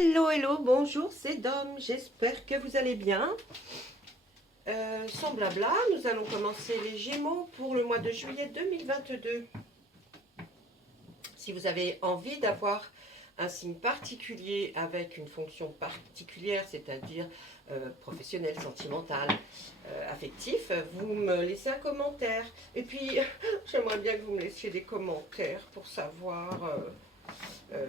Hello, hello, bonjour, c'est Dom, j'espère que vous allez bien. Sans blabla, nous allons commencer les Gémeaux pour le mois de juillet 2022. Si vous avez envie d'avoir un signe particulier avec une fonction particulière, c'est-à-dire professionnelle, sentimentale, affectif, vous me laissez un commentaire. Et puis, j'aimerais bien que vous me laissiez des commentaires pour savoir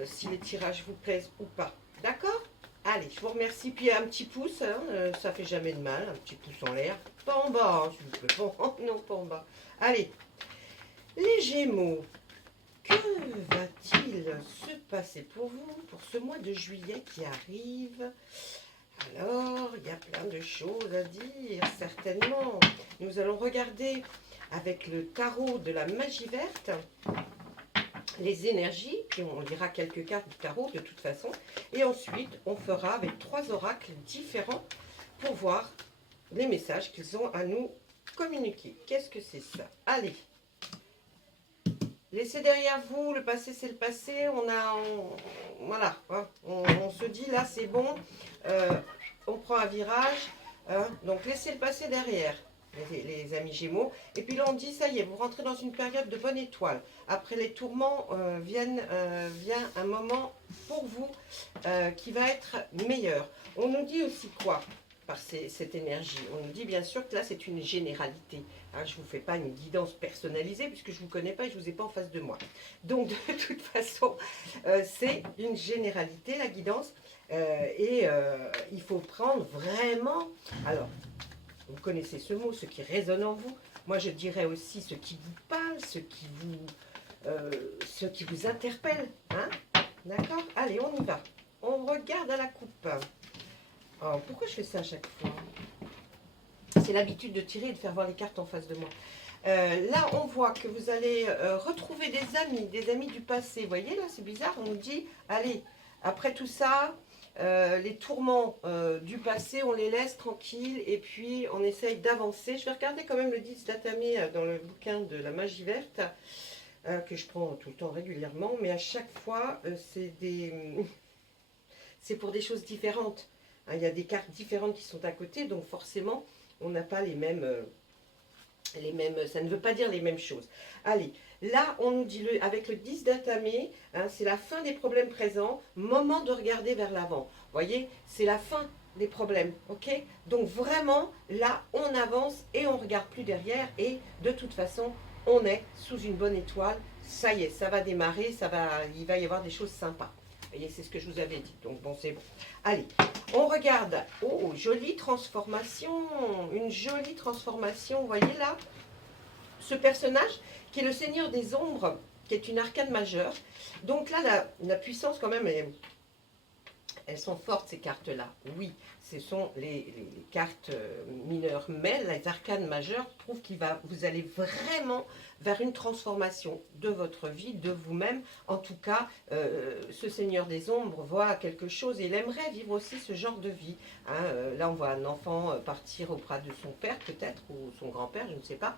si les tirages vous plaisent ou pas. D'accord? Allez, je vous remercie. Puis un petit pouce, hein, ça fait jamais de mal, un petit pouce en l'air. Pas en bas, hein, s'il vous plaît. Bon, non, pas en bas. Allez, les Gémeaux, que va-t-il se passer pour vous pour ce mois de juillet qui arrive? Alors, il y a plein de choses à dire, certainement. Nous allons regarder avec le tarot de la magie verte les énergies, puis on lira quelques cartes du tarot de toute façon, et ensuite on fera avec 3 oracles différents pour voir les messages qu'ils ont à nous communiquer. Qu'est-ce que c'est ça? Allez, laissez derrière vous, le passé c'est le passé, voilà, hein, on se dit là c'est bon, on prend un virage, hein, donc laissez le passé derrière. Les amis Gémeaux. Et puis là, on dit, ça y est, vous rentrez dans une période de bonne étoile. Après les tourments, vient un moment pour vous qui va être meilleur. On nous dit aussi quoi par cette énergie? On nous dit bien sûr que là, c'est une généralité. Hein, je ne vous fais pas une guidance personnalisée puisque je ne vous connais pas et je ne vous ai pas en face de moi. Donc, de toute façon, c'est une généralité, la guidance. Il faut prendre vraiment... Alors, vous connaissez ce mot, ce qui résonne en vous. Moi, je dirais aussi ce qui vous parle, ce qui vous interpelle. Hein? D'accord? Allez, on y va. On regarde à la coupe. Alors, pourquoi je fais ça à chaque fois? C'est l'habitude de tirer et de faire voir les cartes en face de moi. Là, on voit que vous allez retrouver des amis du passé. Vous voyez, là, c'est bizarre. On nous dit, allez, après tout ça... les tourments du passé, on les laisse tranquilles et puis on essaye d'avancer. Je vais regarder quand même le 10 d'Atamé dans le bouquin de la magie verte que je prends tout le temps régulièrement, mais à chaque fois c'est pour des choses différentes. Hein, il y a des cartes différentes qui sont à côté, donc forcément on n'a pas les mêmes, ça ne veut pas dire les mêmes choses. Allez, là, on nous dit, avec le 10 d'Atamé, hein, c'est la fin des problèmes présents, moment de regarder vers l'avant. Vous voyez, c'est la fin des problèmes, ok? Donc vraiment, là, on avance et on ne regarde plus derrière et de toute façon, on est sous une bonne étoile. Ça y est, ça va démarrer, il va y avoir des choses sympas. Vous voyez, c'est ce que je vous avais dit, donc bon, c'est bon. Allez, on regarde. Oh, jolie transformation, une jolie transformation, vous voyez là? Ce personnage qui est le Seigneur des Ombres, qui est une arcane majeure. Donc là, la puissance quand même, elles sont fortes ces cartes-là. Oui, ce sont les cartes mineures, mais les arcanes majeures prouvent vous allez vraiment vers une transformation de votre vie, de vous-même. En tout cas, ce Seigneur des Ombres voit quelque chose et il aimerait vivre aussi ce genre de vie. Hein, là, on voit un enfant partir auprès de son père peut-être, ou son grand-père, je ne sais pas.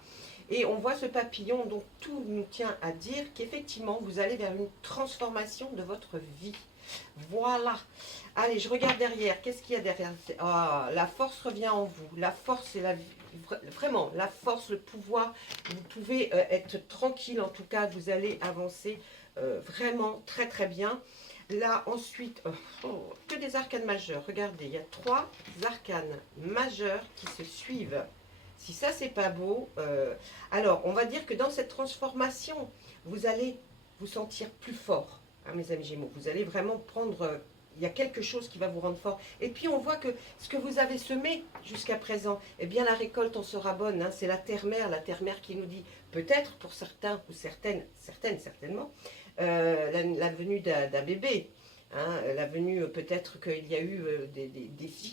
Et on voit ce papillon, donc tout nous tient à dire qu'effectivement, vous allez vers une transformation de votre vie. Voilà. Allez, je regarde derrière. Qu'est-ce qu'il y a derrière? Ah, la force revient en vous. La force, c'est vraiment la force, le pouvoir. Vous pouvez être tranquille, en tout cas, vous allez avancer vraiment très très bien. Là, ensuite, que des arcanes majeures. Regardez, il y a 3 arcanes majeures qui se suivent. Si ça, c'est pas beau, alors on va dire que dans cette transformation, vous allez vous sentir plus fort, hein, mes amis Gémeaux. Vous allez vraiment prendre, il y a quelque chose qui va vous rendre fort. Et puis on voit que ce que vous avez semé jusqu'à présent, eh bien la récolte en sera bonne. Hein, c'est la terre-mère qui nous dit, peut-être pour certains ou certainement, la venue d'un bébé. Hein, la venue, peut-être qu'il y a eu des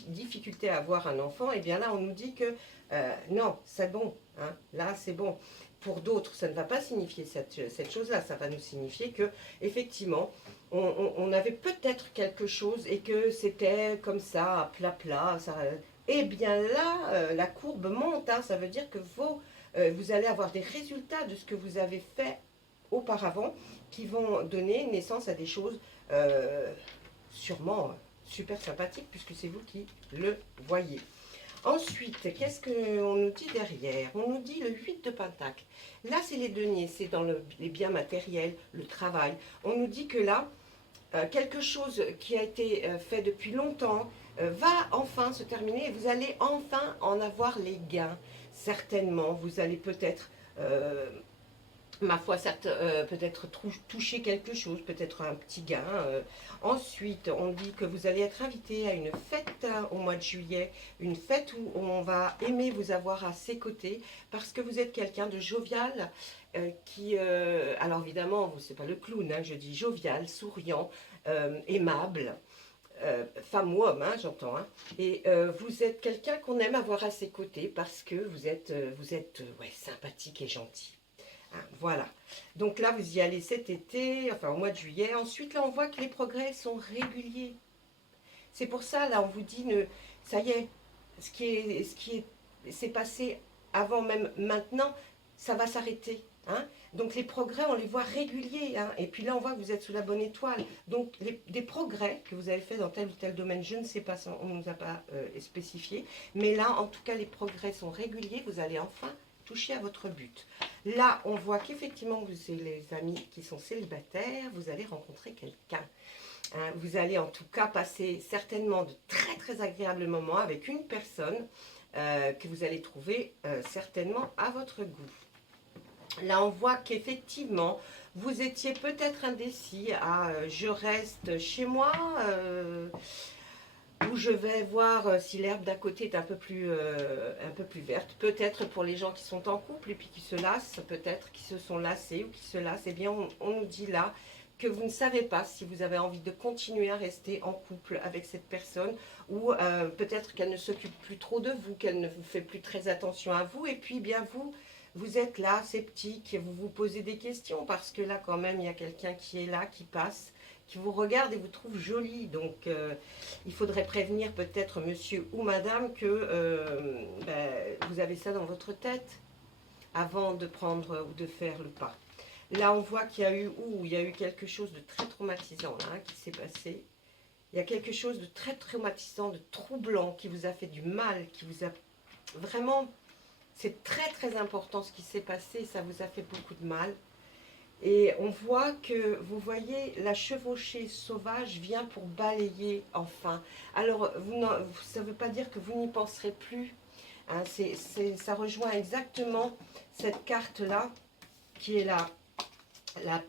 difficultés à avoir un enfant, et bien là on nous dit que non, c'est bon, hein, là c'est bon. Pour d'autres, ça ne va pas signifier cette chose-là, ça va nous signifier que effectivement, on avait peut-être quelque chose et que c'était comme ça, à plat, et bien là, la courbe monte, hein, ça veut dire que vous allez avoir des résultats de ce que vous avez fait auparavant qui vont donner naissance à des choses sûrement super sympathique puisque c'est vous qui le voyez. Ensuite, qu'est-ce qu'on nous dit derrière? On nous dit le 8 de Pentacle. Là, c'est les deniers, c'est dans les biens matériels, le travail. On nous dit que là, quelque chose qui a été fait depuis longtemps va enfin se terminer et vous allez enfin en avoir les gains. Certainement, vous allez peut-être ma foi, certes, peut-être toucher quelque chose, peut-être un petit gain. Ensuite, on dit que vous allez être invité à une fête au mois de juillet, une fête où on va aimer vous avoir à ses côtés, parce que vous êtes quelqu'un de jovial, alors évidemment, c'est pas le clown, hein, je dis jovial, souriant, aimable. Femme ou homme, hein, j'entends. Hein. Et vous êtes quelqu'un qu'on aime avoir à ses côtés parce que vous êtes ouais, sympathique et gentil. Hein, voilà. Donc là, vous y allez cet été, enfin au mois de juillet. Ensuite, là, on voit que les progrès sont réguliers. C'est pour ça, là, on vous dit, ça y est, s'est passé avant même maintenant, ça va s'arrêter. Hein. Donc les progrès, on les voit réguliers. Hein. Et puis là, on voit que vous êtes sous la bonne étoile. Donc des progrès que vous avez fait dans tel ou tel domaine, je ne sais pas, on ne nous a pas spécifié. Mais là, en tout cas, les progrès sont réguliers. Vous allez enfin toucher à votre but. Là, on voit qu'effectivement, vous avez les amis qui sont célibataires, vous allez rencontrer quelqu'un. Hein, vous allez en tout cas passer certainement de très très agréables moments avec une personne que vous allez trouver certainement à votre goût. Là, on voit qu'effectivement, vous étiez peut-être indécis à je reste chez moi, où je vais voir si l'herbe d'à côté est un peu plus verte. Peut-être pour les gens qui sont en couple et puis qui se lassent, peut-être qui se sont lassés ou qui se lassent. Eh bien, on nous dit là que vous ne savez pas si vous avez envie de continuer à rester en couple avec cette personne ou peut-être qu'elle ne s'occupe plus trop de vous, qu'elle ne vous fait plus très attention à vous. Et puis, bien vous êtes là, sceptique, vous vous posez des questions parce que là, quand même, il y a quelqu'un qui est là, qui passe, qui vous regarde et vous trouve jolie. Donc, il faudrait prévenir peut-être monsieur ou madame que vous avez ça dans votre tête avant de prendre ou de faire le pas. Là, on voit qu'il y a eu quelque chose de très traumatisant là, qui s'est passé. Il y a quelque chose de très traumatisant, de troublant, qui vous a fait du mal, qui vous a vraiment... C'est très très important ce qui s'est passé, ça vous a fait beaucoup de mal. Et on voit que, vous voyez, la chevauchée sauvage vient pour balayer enfin. Alors, ça ne veut pas dire que vous n'y penserez plus. Hein, ça rejoint exactement cette carte-là, qui est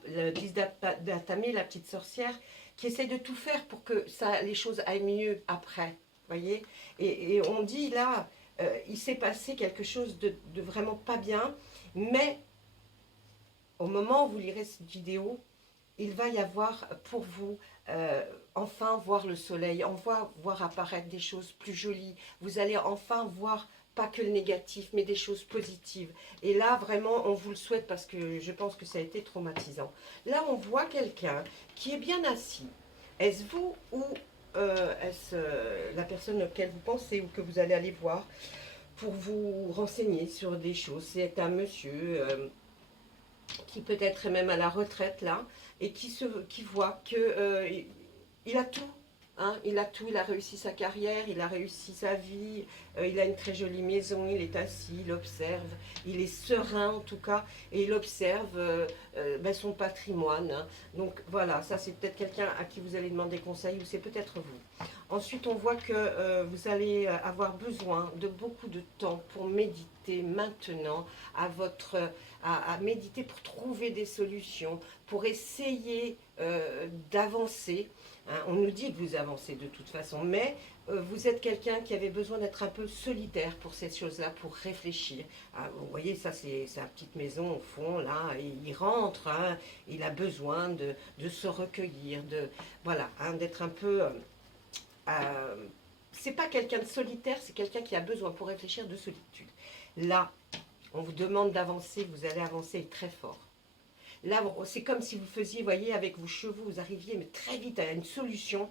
le 10 d'Atamé, la petite sorcière, qui essaie de tout faire pour que les choses aillent mieux après. Voyez, et on dit là, il s'est passé quelque chose de vraiment pas bien, mais au moment où vous lirez cette vidéo, il va y avoir pour vous enfin voir le soleil, enfin voir apparaître des choses plus jolies. Vous allez enfin voir pas que le négatif, mais des choses positives. Et là, vraiment, on vous le souhaite parce que je pense que ça a été traumatisant. Là, on voit quelqu'un qui est bien assis. Est-ce vous ou est-ce la personne auquel vous pensez ou que vous allez aller voir pour vous renseigner sur des choses? C'est un monsieur qui peut-être est même à la retraite là, et qui voit que il a tout. Hein, il a tout, il a réussi sa carrière, il a réussi sa vie, il a une très jolie maison, il est assis, il observe, il est serein en tout cas, et il observe son patrimoine. Hein. Donc voilà, ça c'est peut-être quelqu'un à qui vous allez demander conseil, ou c'est peut-être vous. Ensuite, on voit que vous allez avoir besoin de beaucoup de temps pour méditer maintenant, à méditer pour trouver des solutions, pour essayer d'avancer. Hein, on nous dit que vous avancez de toute façon, mais vous êtes quelqu'un qui avait besoin d'être un peu solitaire pour ces choses-là, pour réfléchir. Ah, vous voyez, ça c'est sa petite maison au fond, là, et il rentre, hein, il a besoin de se recueillir, voilà, hein, d'être un peu... c'est pas quelqu'un de solitaire, c'est quelqu'un qui a besoin pour réfléchir de solitude. Là, on vous demande d'avancer, vous allez avancer très fort. Là, c'est comme si vous faisiez, voyez, avec vos chevaux, vous arriviez mais très vite à une solution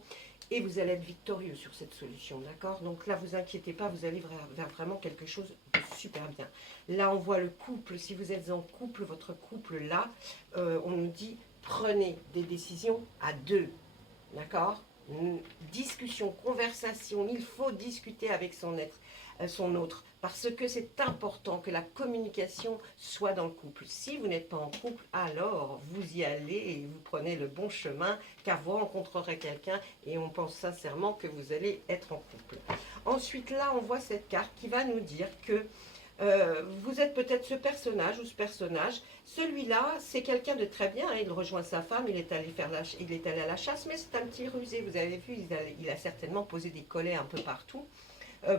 et vous allez être victorieux sur cette solution, d'accord? Donc là, vous inquiétez pas, vous allez vers vraiment quelque chose de super bien. Là, on voit le couple, si vous êtes en couple, votre couple, là, on nous dit, prenez des décisions à deux, d'accord? discussion, conversation. Il faut discuter avec son autre, parce que c'est important que la communication soit dans le couple. Si vous n'êtes pas en couple, alors vous y allez et vous prenez le bon chemin, car vous rencontrerez quelqu'un et on pense sincèrement que vous allez être en couple. Ensuite, là, on voit cette carte qui va nous dire que vous êtes peut-être ce personnage ou ce personnage. Celui-là, c'est quelqu'un de très bien. Hein, il rejoint sa femme, il est allé à la chasse, mais c'est un petit rusé. Vous avez vu, il a certainement posé des collets un peu partout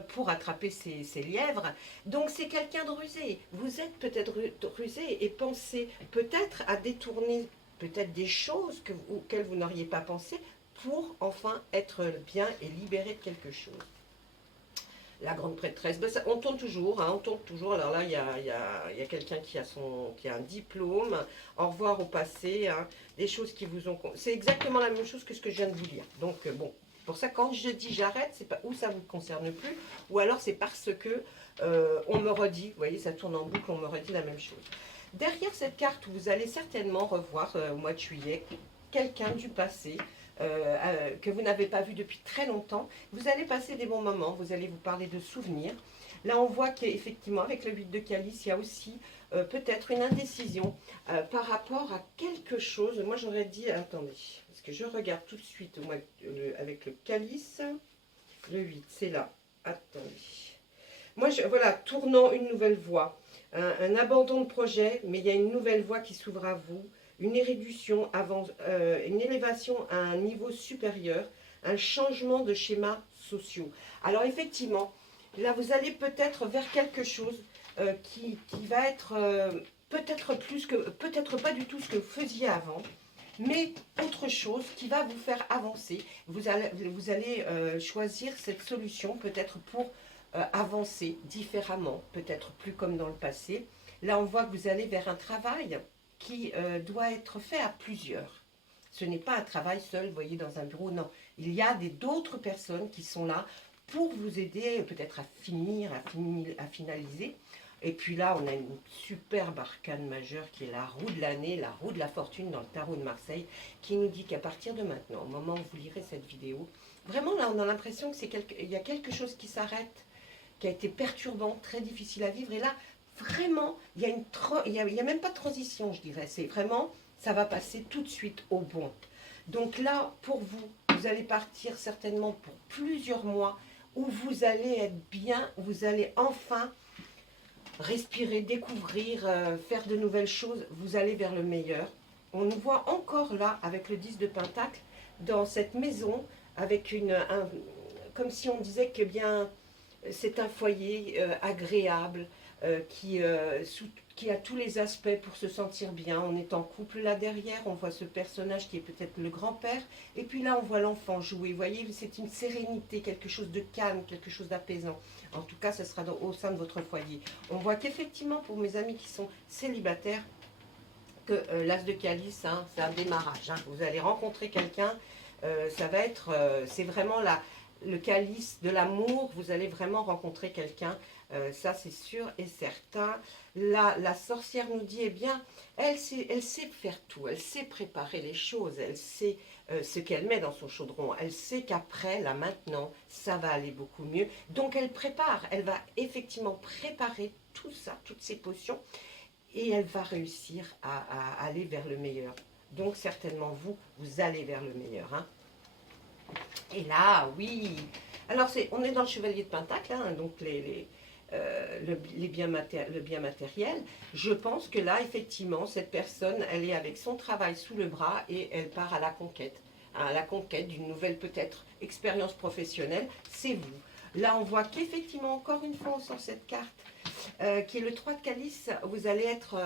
pour attraper ses lièvres. Donc c'est quelqu'un de rusé. Vous êtes peut-être rusé et pensez peut-être à détourner peut-être des choses auxquelles vous n'auriez pas pensé pour enfin être bien et libéré de quelque chose. La grande prêtresse, ben ça, on tourne toujours, hein, on tourne toujours. Alors là, il y a quelqu'un qui a un diplôme. Au revoir au passé, hein, des choses qui vous ont... C'est exactement la même chose que ce que je viens de vous lire. Donc bon, pour ça, quand je dis j'arrête, c'est pas où ça ne vous concerne plus, ou alors c'est parce que on me redit, vous voyez, ça tourne en boucle, on me redit la même chose. Derrière cette carte, vous allez certainement revoir au mois de juillet quelqu'un du passé, que vous n'avez pas vu depuis très longtemps. Vous allez passer des bons moments, vous allez vous parler de souvenirs. Là, on voit qu'effectivement, avec le 8 de calice, il y a aussi peut-être une indécision par rapport à quelque chose. Moi, j'aurais dit, attendez, parce que je regarde tout de suite avec le calice. Le 8, c'est là. Attendez. Moi, voilà, tournant une nouvelle voie. Un abandon de projet, mais il y a une nouvelle voie qui s'ouvre à vous. Une érédition, une élévation à un niveau supérieur, un changement de schémas sociaux. Alors effectivement, là vous allez peut-être vers quelque chose qui va être peut-être plus que, peut-être pas du tout ce que vous faisiez avant, mais autre chose qui va vous faire avancer. Vous allez choisir cette solution peut-être pour avancer différemment, peut-être plus comme dans le passé. Là on voit que vous allez vers un travail qui doit être fait à plusieurs. Ce n'est pas un travail seul, vous voyez, dans un bureau, non. Il y a d'autres personnes qui sont là pour vous aider peut-être à finaliser. Et puis là, on a une superbe arcane majeure qui est la roue de l'année, la roue de la fortune dans le tarot de Marseille, qui nous dit qu'à partir de maintenant, au moment où vous lirez cette vidéo, vraiment là, on a l'impression qu'il y a quelque chose qui s'arrête, qui a été perturbant, très difficile à vivre. Et là, vraiment, il y a même pas de transition, je dirais. C'est vraiment, ça va passer tout de suite au bon. Donc là, pour vous, vous allez partir certainement pour plusieurs mois où vous allez être bien, vous allez enfin respirer, découvrir, faire de nouvelles choses. Vous allez vers le meilleur. On nous voit encore là, avec le 10 de Pentacle, dans cette maison, avec comme si on disait que bien... C'est un foyer agréable qui a tous les aspects pour se sentir bien. On est en couple là derrière, on voit ce personnage qui est peut-être le grand-père. Et puis là, on voit l'enfant jouer. Vous voyez, c'est une sérénité, quelque chose de calme, quelque chose d'apaisant. En tout cas, ce sera au sein de votre foyer. On voit qu'effectivement, pour mes amis qui sont célibataires, que l'as de calice, hein, c'est un démarrage. Hein. Vous allez rencontrer quelqu'un, ça va être... c'est vraiment le calice de l'amour, vous allez vraiment rencontrer quelqu'un, ça c'est sûr et certain. La sorcière nous dit, eh bien, elle sait faire tout, elle sait préparer les choses, elle sait ce qu'elle met dans son chaudron, elle sait qu'après, là maintenant, ça va aller beaucoup mieux. Donc elle prépare, elle va effectivement préparer tout ça, toutes ces potions, et elle va réussir à aller vers le meilleur. Donc certainement vous allez vers le meilleur, hein. Et là, oui. Alors, on est dans le chevalier de Pentacle, hein, donc le bien matériel. Je pense que là, effectivement, cette personne, elle est avec son travail sous le bras et elle part à la conquête d'une nouvelle, peut-être, expérience professionnelle. C'est vous. Là, on voit qu'effectivement, encore une fois, on sort cette carte, qui est le 3 de calice. Vous allez être...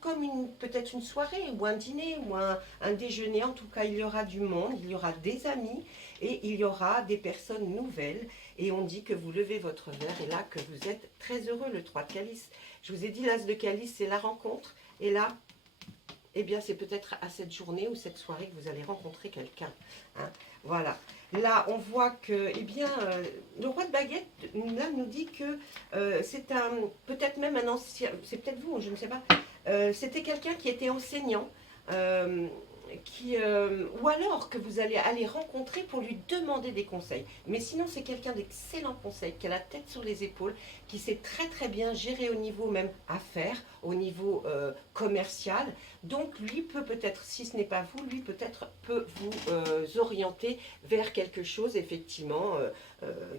comme peut-être une soirée ou un dîner ou un déjeuner. En tout cas, il y aura du monde, il y aura des amis et il y aura des personnes nouvelles. Et on dit que vous levez votre verre et là que vous êtes très heureux, le 3 de calice. Je vous ai dit, l'as de calice, c'est la rencontre. Et là, eh bien, c'est peut-être à cette journée ou cette soirée que vous allez rencontrer quelqu'un. Hein. Voilà. Là, on voit que, eh bien, le roi de baguette, là, nous dit que c'est peut-être même un ancien, c'est peut-être vous, je ne sais pas, c'était quelqu'un qui était enseignant, ou alors que vous allez aller rencontrer pour lui demander des conseils. Mais sinon, c'est quelqu'un d'excellent conseil, qui a la tête sur les épaules, qui sait très très bien gérer au niveau même affaires, au niveau commercial. Donc lui peut peut-être, si ce n'est pas vous, lui peut-être peut vous orienter vers quelque chose effectivement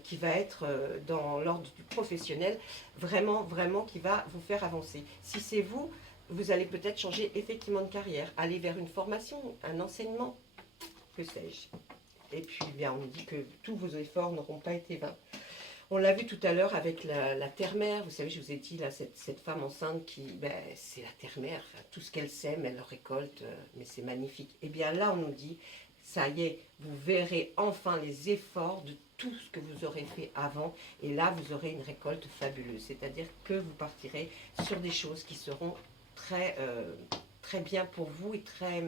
qui va être dans l'ordre du professionnel, vraiment, vraiment qui va vous faire avancer. Si c'est vous, vous allez peut-être changer effectivement de carrière, aller vers une formation, un enseignement, que sais-je. Et puis, bien, on nous dit que tous vos efforts n'auront pas été vains. On l'a vu tout à l'heure avec la terre-mère. Vous savez, je vous ai dit, là, cette femme enceinte qui, ben, c'est la terre-mère. Enfin, tout ce qu'elle sème, elle le récolte, mais c'est magnifique. Et bien là, on nous dit, ça y est, vous verrez enfin les efforts de tout ce que vous aurez fait avant. Et là, vous aurez une récolte fabuleuse. C'est-à-dire que vous partirez sur des choses qui seront très bien pour vous et très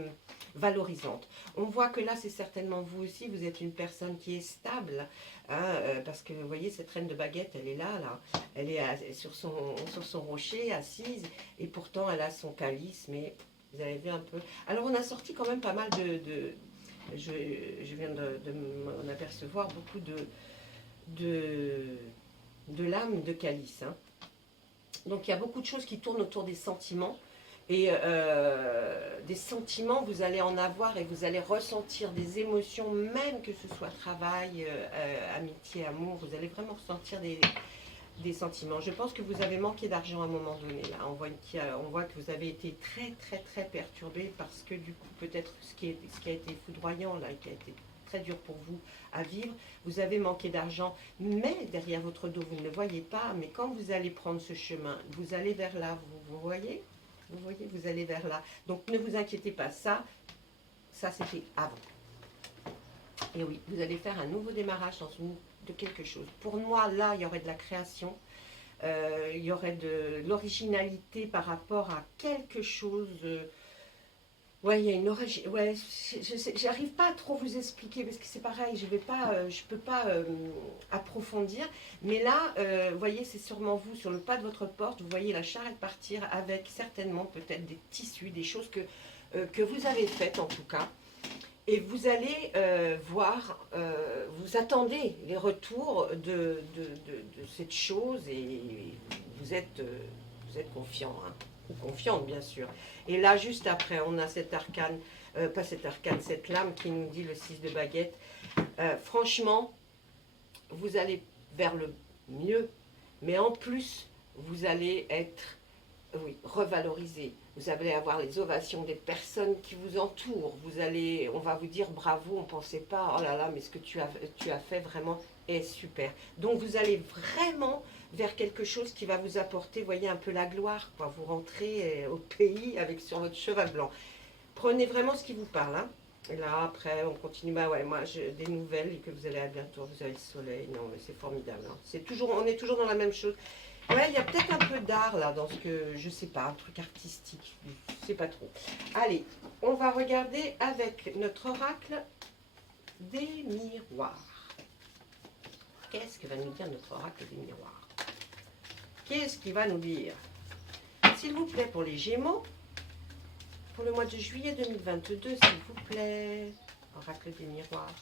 valorisante. On voit que là, c'est certainement vous aussi, vous êtes une personne qui est stable, hein, parce que vous voyez, cette reine de baguette, elle est là, elle est sur son rocher, assise, et pourtant, elle a son calice, mais vous avez vu un peu. Alors, on a sorti quand même pas mal je viens de m'en apercevoir, beaucoup de lames de calice, hein. Donc il y a beaucoup de choses qui tournent autour des sentiments. Et des sentiments, vous allez en avoir et vous allez ressentir des émotions, même que ce soit travail, amitié, amour, vous allez vraiment ressentir des sentiments. Je pense que vous avez manqué d'argent à un moment donné. Là. On voit que vous avez été très perturbé parce que du coup, peut-être ce qui a été foudroyant, là, et qui a été très dur pour vous à vivre, vous avez manqué d'argent, mais derrière votre dos, vous ne le voyez pas, mais quand vous allez prendre ce chemin, vous allez vers là, vous voyez, vous allez vers là. Donc ne vous inquiétez pas, ça c'était avant. Et oui, vous allez faire un nouveau démarrage de quelque chose. Pour moi, là, il y aurait de la création, il y aurait de l'originalité par rapport à quelque chose. Ouais, il y a une origine. Ouais, j'arrive pas à trop vous expliquer parce que c'est pareil, je peux pas approfondir. Mais là, vous voyez, c'est sûrement vous sur le pas de votre porte. Vous voyez la charrette partir avec certainement peut-être des tissus, des choses que vous avez faites en tout cas. Et vous allez voir, vous attendez les retours de cette chose et vous êtes confiant, hein, ou confiante bien sûr. Et là, juste après, on a cet arcane, pas cet arcane, cette lame qui nous dit le 6 de baguette. Franchement, vous allez vers le mieux, mais en plus, vous allez être revalorisé. Vous allez avoir les ovations des personnes qui vous entourent. On va vous dire bravo, on ne pensait pas, oh là là, mais ce que tu as fait vraiment est super. Donc vous allez vraiment vers quelque chose qui va vous apporter, voyez, un peu la gloire, quoi. Vous rentrez au pays sur votre cheval blanc. Prenez vraiment ce qui vous parle, hein. Et là, après, on continue. Bah ouais, moi, des nouvelles et que vous allez à bientôt. Vous avez le soleil. Non, mais c'est formidable, hein. On est toujours dans la même chose. Ouais, il y a peut-être un peu d'art là dans ce que, je sais pas, un truc artistique, je sais pas trop. Allez, on va regarder avec notre oracle des miroirs. Qu'est-ce que va nous dire notre oracle des miroirs? Qu'est-ce qu'il va nous dire? S'il vous plaît, pour les Gémeaux, pour le mois de juillet 2022, s'il vous plaît, oracle des miroirs.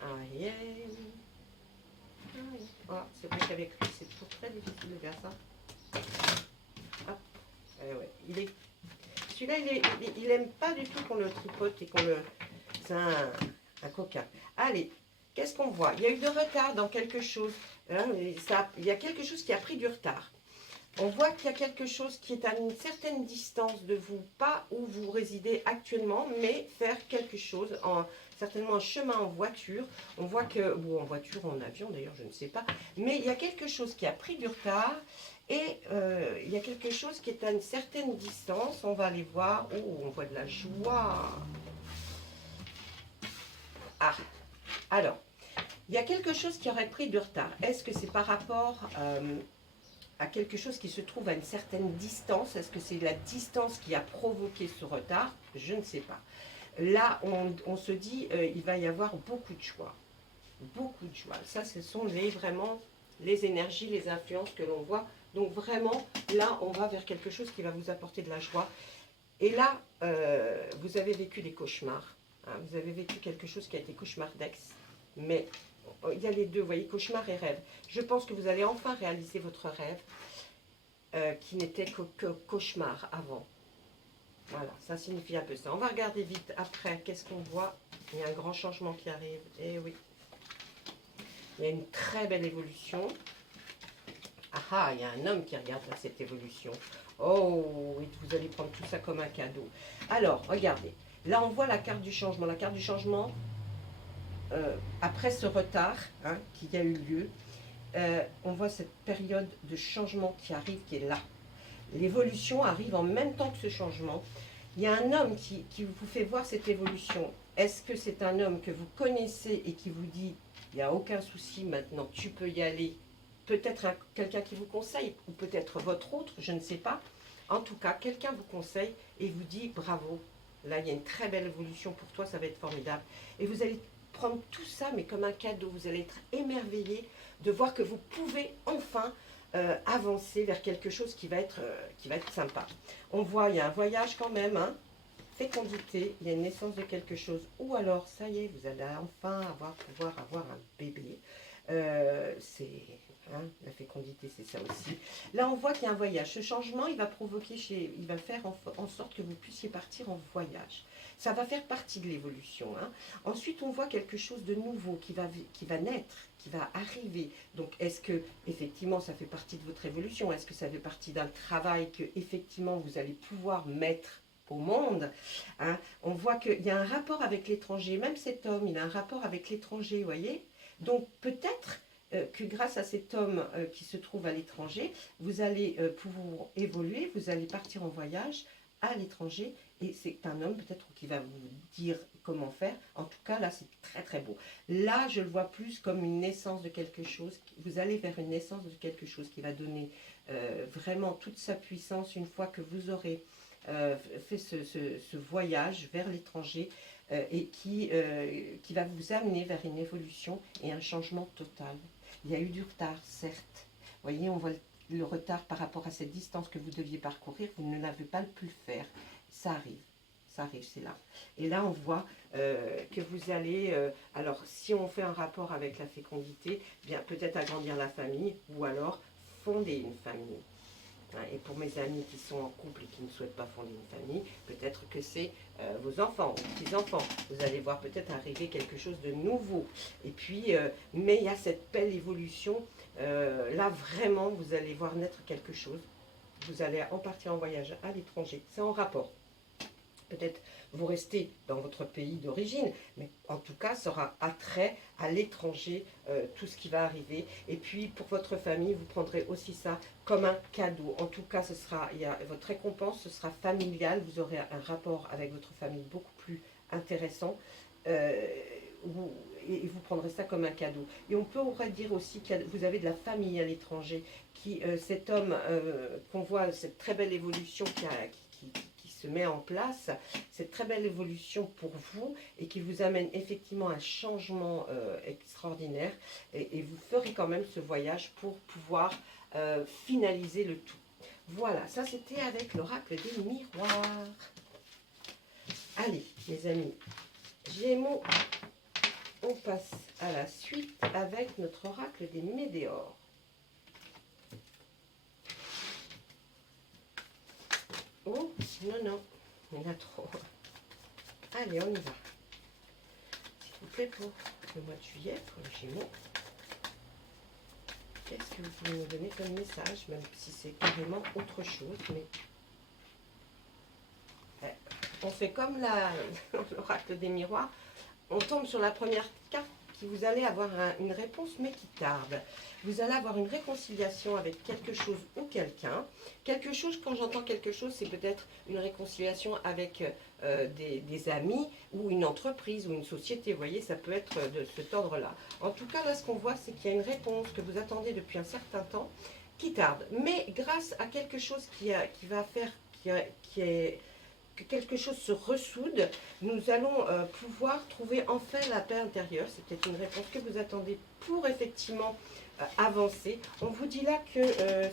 Ariel. Oh, c'est vrai qu'avec lui, c'est toujours très difficile de faire ça. Hop. Ouais. Celui-là, il aime pas du tout qu'on le tripote et qu'on le... C'est un coquin. Allez, qu'est-ce qu'on voit? Il y a eu de retard dans quelque chose. Hein, il y a quelque chose qui a pris du retard. On voit qu'il y a quelque chose qui est à une certaine distance de vous, pas où vous résidez actuellement, mais faire quelque chose, certainement un chemin en voiture. On voit que, ou en voiture ou en avion d'ailleurs, je ne sais pas, mais il y a quelque chose qui a pris du retard et il y a quelque chose qui est à une certaine distance. On va aller voir. Oh, on voit de la joie. Ah, alors, il y a quelque chose qui aurait pris du retard. Est-ce que c'est par rapport à quelque chose qui se trouve à une certaine distance? Est-ce que c'est la distance qui a provoqué ce retard? Je ne sais pas. Là, on se dit, il va y avoir beaucoup de joie. Beaucoup de joie. Ça, ce sont vraiment les énergies, les influences que l'on voit. Donc vraiment, là, on va vers quelque chose qui va vous apporter de la joie. Et là, vous avez vécu des cauchemars. Hein, vous avez vécu quelque chose qui a été cauchemardesque. Mais il y a les deux, vous voyez, cauchemar et rêve. Je pense que vous allez enfin réaliser votre rêve qui n'était que cauchemar avant. Voilà, ça signifie un peu ça. On va regarder vite après. Qu'est-ce qu'on voit? Il y a un grand changement qui arrive. Eh oui. Il y a une très belle évolution. Ah ah, il y a un homme qui regarde cette évolution. Oh, vous allez prendre tout ça comme un cadeau. Alors, regardez. Là, on voit la carte du changement. La carte du changement, après ce retard qui a eu lieu, on voit cette période de changement qui arrive, qui est là. L'évolution arrive en même temps que ce changement. Il y a un homme qui vous fait voir cette évolution. Est-ce que c'est un homme que vous connaissez et qui vous dit, il n'y a aucun souci maintenant, tu peux y aller? Peut-être quelqu'un qui vous conseille, ou peut-être votre autre, je ne sais pas. En tout cas, quelqu'un vous conseille et vous dit, bravo, là il y a une très belle évolution pour toi, ça va être formidable. Et vous allez prendre tout ça, mais comme un cadeau, vous allez être émerveillé de voir que vous pouvez enfin avancer vers quelque chose qui va être sympa. On voit, il y a un voyage quand même, hein, fécondité, il y a une naissance de quelque chose, ou alors, ça y est, vous allez enfin pouvoir avoir un bébé. C'est la fécondité, c'est ça aussi. Là, on voit qu'il y a un voyage. Ce changement, il va provoquer, il va faire en sorte que vous puissiez partir en voyage. Ça va faire partie de l'évolution. Hein. Ensuite, on voit quelque chose de nouveau qui va naître, qui va arriver. Donc, est-ce que, effectivement, ça fait partie de votre évolution? Est-ce que ça fait partie d'un travail que, effectivement, vous allez pouvoir mettre au monde, hein? On voit qu'il y a un rapport avec l'étranger. Même cet homme, il a un rapport avec l'étranger, vous voyez? Donc, peut-être que grâce à cet homme qui se trouve à l'étranger, vous allez pouvoir évoluer, vous allez partir en voyage à l'étranger, et c'est un homme peut-être qui va vous dire comment faire. En tout cas, là, c'est très très beau. Là, je le vois plus comme une naissance de quelque chose. Vous allez vers une naissance de quelque chose qui va donner vraiment toute sa puissance une fois que vous aurez fait ce voyage vers l'étranger et qui va vous amener vers une évolution et un changement total. Il y a eu du retard, certes. Vous voyez, on voit le retard par rapport à cette distance que vous deviez parcourir. Vous ne l'avez pas pu le faire. Ça arrive, c'est là. Et là, on voit que vous allez... alors, si on fait un rapport avec la fécondité, bien peut-être agrandir la famille ou alors fonder une famille. Et pour mes amis qui sont en couple et qui ne souhaitent pas fonder une famille, peut-être que c'est vos enfants, vos petits-enfants. Vous allez voir peut-être arriver quelque chose de nouveau. Et puis, mais il y a cette belle évolution. Là, vraiment, vous allez voir naître quelque chose. Vous allez en partir en voyage à l'étranger. C'est en rapport. Peut-être vous restez dans votre pays d'origine, mais en tout cas, ça aura attrait à l'étranger, tout ce qui va arriver. Et puis, pour votre famille, vous prendrez aussi ça comme un cadeau. En tout cas, votre récompense, ce sera familial. Vous aurez un rapport avec votre famille beaucoup plus intéressant. Et vous prendrez ça comme un cadeau. Et on pourrait dire aussi que vous avez de la famille à l'étranger, cet homme qu'on voit, cette très belle évolution qui se met en place, cette très belle évolution pour vous et qui vous amène effectivement un changement extraordinaire et vous ferez quand même ce voyage pour pouvoir finaliser le tout. Voilà, ça c'était avec l'oracle des miroirs. Allez, mes amis, Gémeaux, on passe à la suite avec notre oracle des météores. Oh, non, il y en a trop. Allez, on y va. S'il vous plaît, pour le mois de juillet, pour le Gémeaux. Qu'est-ce que vous pouvez nous donner comme message, même si c'est carrément autre chose, mais... On fait comme l'oracle des miroirs. On tombe sur la première carte qui vous allez avoir une réponse, mais qui tarde. Vous allez avoir une réconciliation avec quelque chose ou quelqu'un. Quelque chose, quand j'entends quelque chose, c'est peut-être une réconciliation avec des amis ou une entreprise ou une société. Vous voyez, ça peut être de cet ordre-là. En tout cas, là, ce qu'on voit, c'est qu'il y a une réponse que vous attendez depuis un certain temps qui tarde. Mais grâce à quelque chose qui va faire, que quelque chose se ressoude, nous allons pouvoir trouver enfin la paix intérieure. C'est peut-être une réponse que vous attendez pour effectivement avancer. On vous dit là que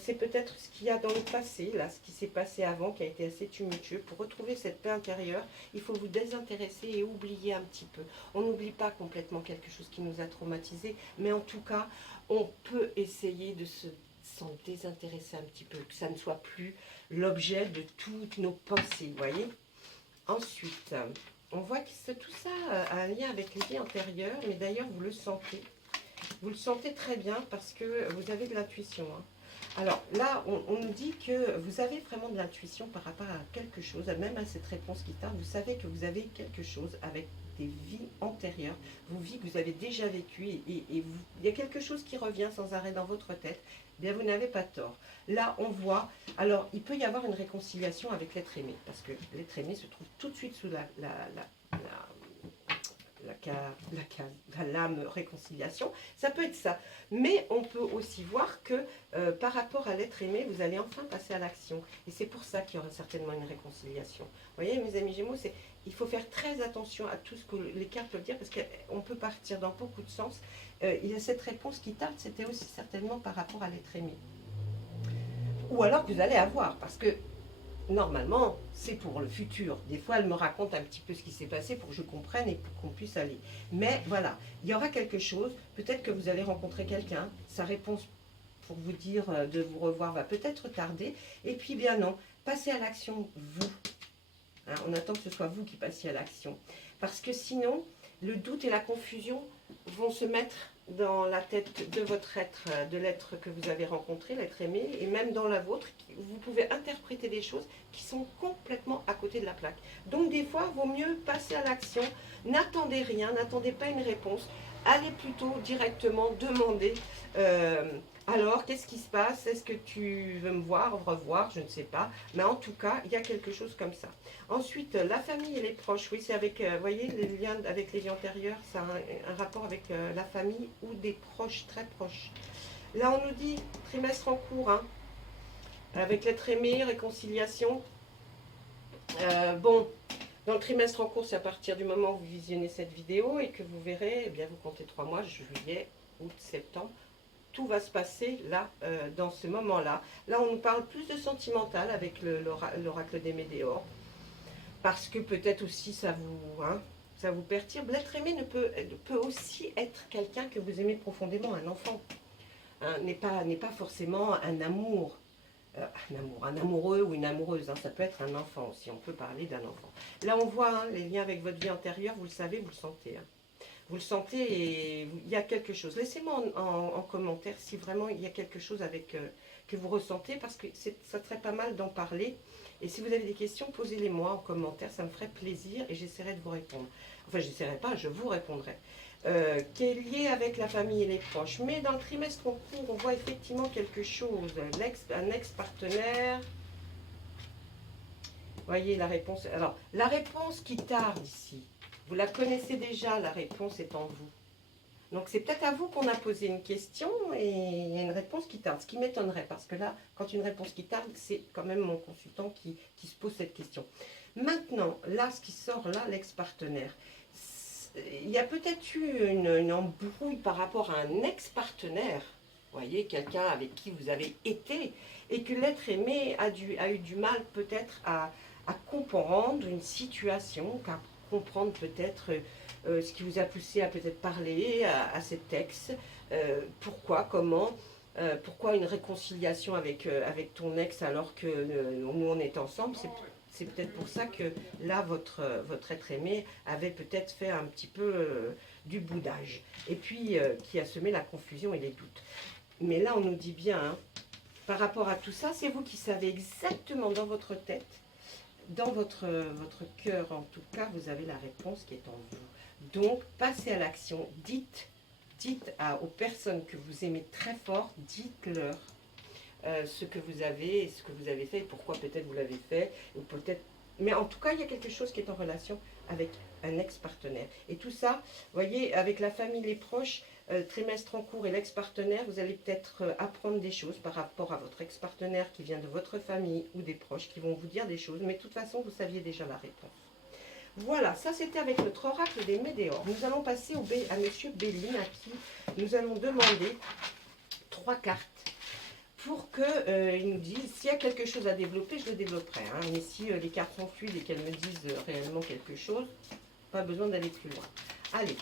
c'est peut-être ce qu'il y a dans le passé, là, ce qui s'est passé avant, qui a été assez tumultueux. Pour retrouver cette paix intérieure, il faut vous désintéresser et oublier un petit peu. On n'oublie pas complètement quelque chose qui nous a traumatisés, mais en tout cas, on peut essayer de s'en désintéresser un petit peu, que ça ne soit plus l'objet de toutes nos pensées, vous voyez. Ensuite, on voit que tout ça a un lien avec les vies antérieures, mais d'ailleurs, vous le sentez. Vous le sentez très bien parce que vous avez de l'intuition. Hein. Alors là, on nous dit que vous avez vraiment de l'intuition par rapport à quelque chose, même à cette réponse qui tarde. Vous savez que vous avez quelque chose avec des vies antérieures, vos vies que vous avez déjà vécues, il y a quelque chose qui revient sans arrêt dans votre tête. Eh bien, vous n'avez pas tort. Là, on voit, alors il peut y avoir une réconciliation avec l'être aimé, parce que l'être aimé se trouve tout de suite sous la lame réconciliation, ça peut être ça. Mais on peut aussi voir que par rapport à l'être aimé, vous allez enfin passer à l'action. Et c'est pour ça qu'il y aura certainement une réconciliation. Vous voyez, mes amis Gémeaux, il faut faire très attention à tout ce que les cartes peuvent dire, parce qu'on peut partir dans beaucoup de sens. Il y a cette réponse qui tarde, c'était aussi certainement par rapport à l'être aimé. Ou alors que vous allez avoir, parce que normalement, c'est pour le futur. Des fois, elle me raconte un petit peu ce qui s'est passé pour que je comprenne et pour qu'on puisse aller. Mais voilà, il y aura quelque chose. Peut-être que vous allez rencontrer quelqu'un. Sa réponse pour vous dire de vous revoir va peut-être tarder. Et puis, bien non, passez à l'action, vous. Hein, on attend que ce soit vous qui passiez à l'action. Parce que sinon, le doute et la confusion vont se mettre dans la tête de votre être, de l'être que vous avez rencontré, l'être aimé, et même dans la vôtre, vous pouvez interpréter des choses qui sont complètement à côté de la plaque. Donc des fois, il vaut mieux passer à l'action, n'attendez rien, n'attendez pas une réponse, allez plutôt directement demander alors, qu'est-ce qui se passe? Est-ce que tu veux me voir, revoir? Je ne sais pas. Mais en tout cas, il y a quelque chose comme ça. Ensuite, la famille et les proches. Oui, c'est avec, vous voyez, les liens avec les vies antérieures, ça a un rapport avec la famille ou des proches, très proches. Là, on nous dit trimestre en cours, hein, avec l'être aimé, réconciliation. Bon, dans le trimestre en cours, c'est à partir du moment où vous visionnez cette vidéo et que vous verrez, eh bien, vous comptez 3 mois, juillet, août, septembre. Tout va se passer là, dans ce moment-là. Là, on nous parle plus de sentimental avec l'oracle des Médéors. Parce que peut-être aussi ça vous perturbe. L'être aimé peut aussi être quelqu'un que vous aimez profondément, un enfant. Hein, n'est pas forcément un amour. Un amoureux ou une amoureuse. Hein, ça peut être un enfant aussi. On peut parler d'un enfant. Là, on voit hein, les liens avec votre vie antérieure. Vous le savez, vous le sentez. Hein. Vous le sentez et il y a quelque chose. Laissez-moi en commentaire si vraiment il y a quelque chose avec que vous ressentez, parce que ça serait pas mal d'en parler. Et si vous avez des questions, posez-les-moi en commentaire, ça me ferait plaisir et j'essaierai de vous répondre. Enfin, j'essaierai pas, je vous répondrai. Qui est lié avec la famille et les proches. Mais dans le trimestre en cours, on voit effectivement quelque chose. Un ex-partenaire. Voyez la réponse. Alors, la réponse qui tarde ici. Vous la connaissez déjà, la réponse est en vous. Donc c'est peut-être à vous qu'on a posé une question et il y a une réponse qui tarde. Ce qui m'étonnerait, parce que là, quand une réponse qui tarde, c'est quand même mon consultant qui se pose cette question. Maintenant, là, ce qui sort là, l'ex-partenaire. Il y a peut-être eu une embrouille par rapport à un ex-partenaire. Vous voyez, quelqu'un avec qui vous avez été et que l'être aimé a eu du mal peut-être à comprendre une situation, à comprendre peut-être ce qui vous a poussé à peut-être parler à cet ex, pourquoi, comment, pourquoi une réconciliation avec ton ex alors que nous on est ensemble, c'est peut-être pour ça que là votre être aimé avait peut-être fait un petit peu du boudage et puis qui a semé la confusion et les doutes. Mais là on nous dit bien, hein, par rapport à tout ça, c'est vous qui savez exactement dans votre tête. Dans votre cœur, en tout cas, vous avez la réponse qui est en vous. Donc, passez à l'action. Dites aux personnes que vous aimez très fort, dites-leur ce que vous avez, ce que vous avez fait, et pourquoi peut-être vous l'avez fait, ou peut-être. Mais en tout cas, il y a quelque chose qui est en relation avec un ex-partenaire. Et tout ça, vous voyez, avec la famille, les proches, trimestre en cours et l'ex-partenaire, vous allez peut-être apprendre des choses par rapport à votre ex-partenaire qui vient de votre famille ou des proches qui vont vous dire des choses, mais de toute façon, vous saviez déjà la réponse. Voilà, ça c'était avec notre oracle des Médéors. Nous allons passer à Monsieur Béline, à qui nous allons demander 3 cartes pour qu'ils nous disent s'il y a quelque chose à développer, je le développerai. Hein. Mais si les cartes sont fluides et qu'elles me disent réellement quelque chose, pas besoin d'aller plus loin. Allez,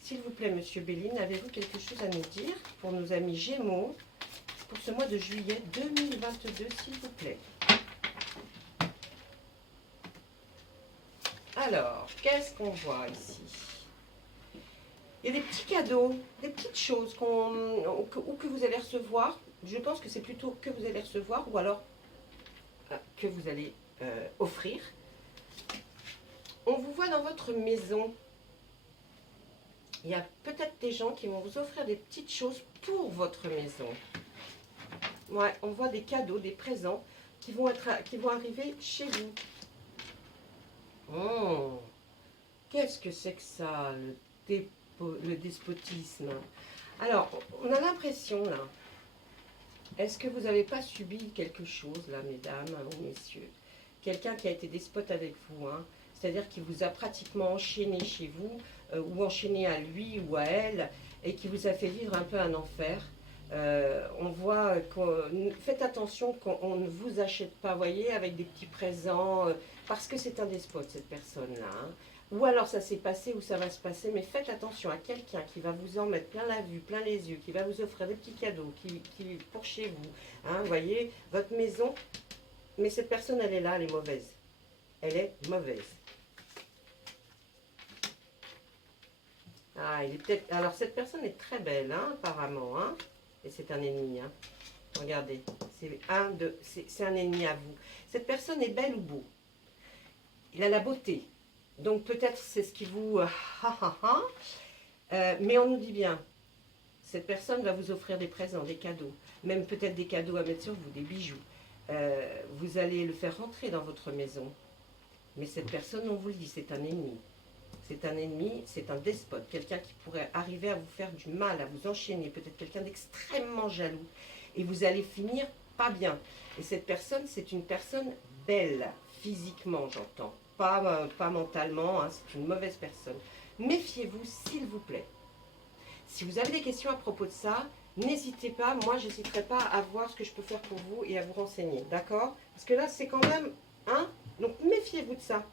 s'il vous plaît, Monsieur Béline, avez-vous quelque chose à nous dire pour nos amis Gémeaux pour ce mois de juillet 2022, s'il vous plaît? Alors, qu'est-ce qu'on voit ici? Il y a des petits cadeaux, des petites choses ou que vous allez recevoir. Je pense que c'est plutôt que vous allez recevoir ou alors que vous allez offrir. On vous voit dans votre maison. Il y a peut-être des gens qui vont vous offrir des petites choses pour votre maison. Ouais, on voit des cadeaux, des présents qui vont arriver chez vous. Oh, qu'est-ce que c'est que ça, le despotisme? Alors, on a l'impression là. Est-ce que vous n'avez pas subi quelque chose là, mesdames ou messieurs? Quelqu'un qui a été despote avec vous, hein? C'est-à-dire qui vous a pratiquement enchaîné chez vous, ou enchaîné à lui ou à elle, et qui vous a fait vivre un peu un enfer. On voit, faites attention qu'on ne vous achète pas, voyez, avec des petits présents, parce que c'est un despote cette personne-là. Hein. Ou alors ça s'est passé ou ça va se passer, mais faites attention à quelqu'un qui va vous en mettre plein la vue, plein les yeux, qui va vous offrir des petits cadeaux, qui pour chez vous. Hein, voyez, votre maison, mais cette personne, elle est là, elle est mauvaise. Elle est mauvaise. Ah, il est peut-être. Alors cette personne est très belle, hein, apparemment, hein. Et c'est un ennemi, hein. Regardez, c'est un ennemi à vous. Cette personne est belle ou beau. Il a la beauté. Donc peut-être c'est ce qui vous... mais on nous dit bien, cette personne va vous offrir des présents, des cadeaux. Même peut-être des cadeaux à mettre sur vous, des bijoux. Vous allez le faire rentrer dans votre maison. Mais cette personne, on vous le dit, c'est un ennemi. C'est un ennemi, c'est un despote, quelqu'un qui pourrait arriver à vous faire du mal, à vous enchaîner, peut-être quelqu'un d'extrêmement jaloux. Et vous allez finir pas bien. Et cette personne, c'est une personne belle, physiquement j'entends, pas mentalement, hein, c'est une mauvaise personne. Méfiez-vous s'il vous plaît. Si vous avez des questions à propos de ça, n'hésitez pas, moi j'hésiterai pas à voir ce que je peux faire pour vous et à vous renseigner, d'accord? Parce que là c'est quand même, hein, donc méfiez-vous de ça.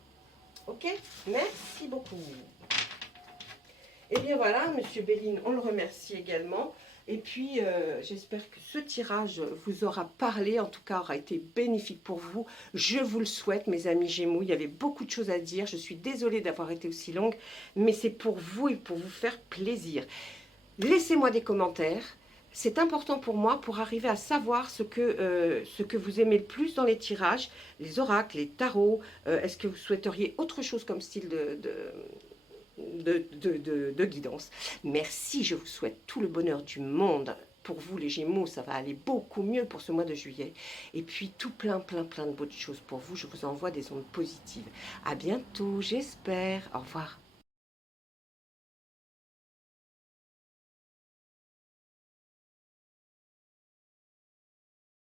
Ok, merci beaucoup. Et bien voilà, Monsieur Béline, on le remercie également. Et puis, j'espère que ce tirage vous aura parlé, en tout cas aura été bénéfique pour vous. Je vous le souhaite, mes amis Gémeaux. Il y avait beaucoup de choses à dire. Je suis désolée d'avoir été aussi longue, mais c'est pour vous et pour vous faire plaisir. Laissez-moi des commentaires. C'est important pour moi pour arriver à savoir ce que vous aimez le plus dans les tirages, les oracles, les tarots. Est-ce que vous souhaiteriez autre chose comme style de guidance? Merci, je vous souhaite tout le bonheur du monde. Pour vous les Gémeaux, ça va aller beaucoup mieux pour ce mois de juillet. Et puis tout plein de bonnes choses pour vous. Je vous envoie des ondes positives. À bientôt, j'espère. Au revoir.